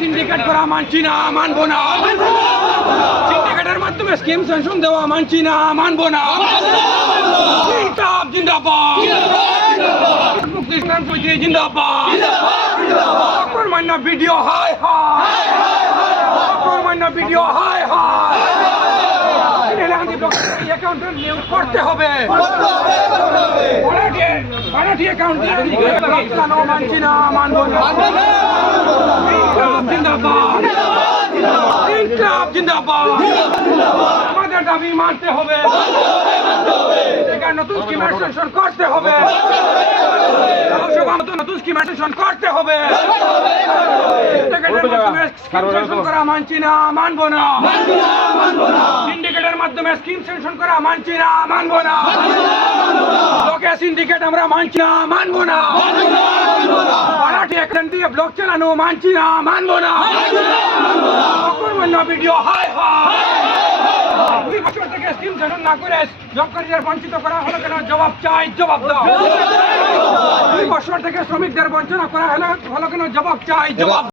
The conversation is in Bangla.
সিন্ডিকেট করা মানছি না, মানবো না। সিন্ডিকেটের মাধ্যমে স্কিম সেনশন দেওয়া মানছি না, মানবো না। ইনকাম জিন্দাবাদ, মুক্তি সমিতি জিন্দাবাদ। অকর্মণ্য ভিডিও হায় হায়, অকর্মণ্য ভিডিও হায় হায়। অ্যাকাউন্টে নিয়োগ করতে হবে, মারাঠি অ্যাকাউন্টে চালানো মানছি না, মানবো না। জিন্দাবাদ, ইনকলাব জিন্দাবাদ। আমাদের দাবি মানতে হবে, নতুন স্কিম এক্সটেনশন করতে হবে, নতুন স্কিম এক্সটেনশন করতে হবে। করা মানছি না, মানবো না। সিন্ডিকেটের মাধ্যমে স্কিম সেনশন করা মানছি না, মানবো না। লোকে সিন্ডিকেট আমরা মানছি না, মানবো না। মারাঠি অ্যাকাউন্ট দিয়ে ব্লক চালানো মানছি না, মানবো না। অকর্মণ্য ভিডিও হায় হায়। 2 বছর থেকে স্কিম সেনশন না করে জবকারীদের বঞ্চিত করা হলো কেন? জবাব চাই, জবাব দাও। 2 বছর থেকে শ্রমিকদের বঞ্চনা করা হলো কেন? জবাব চাই, জবাব।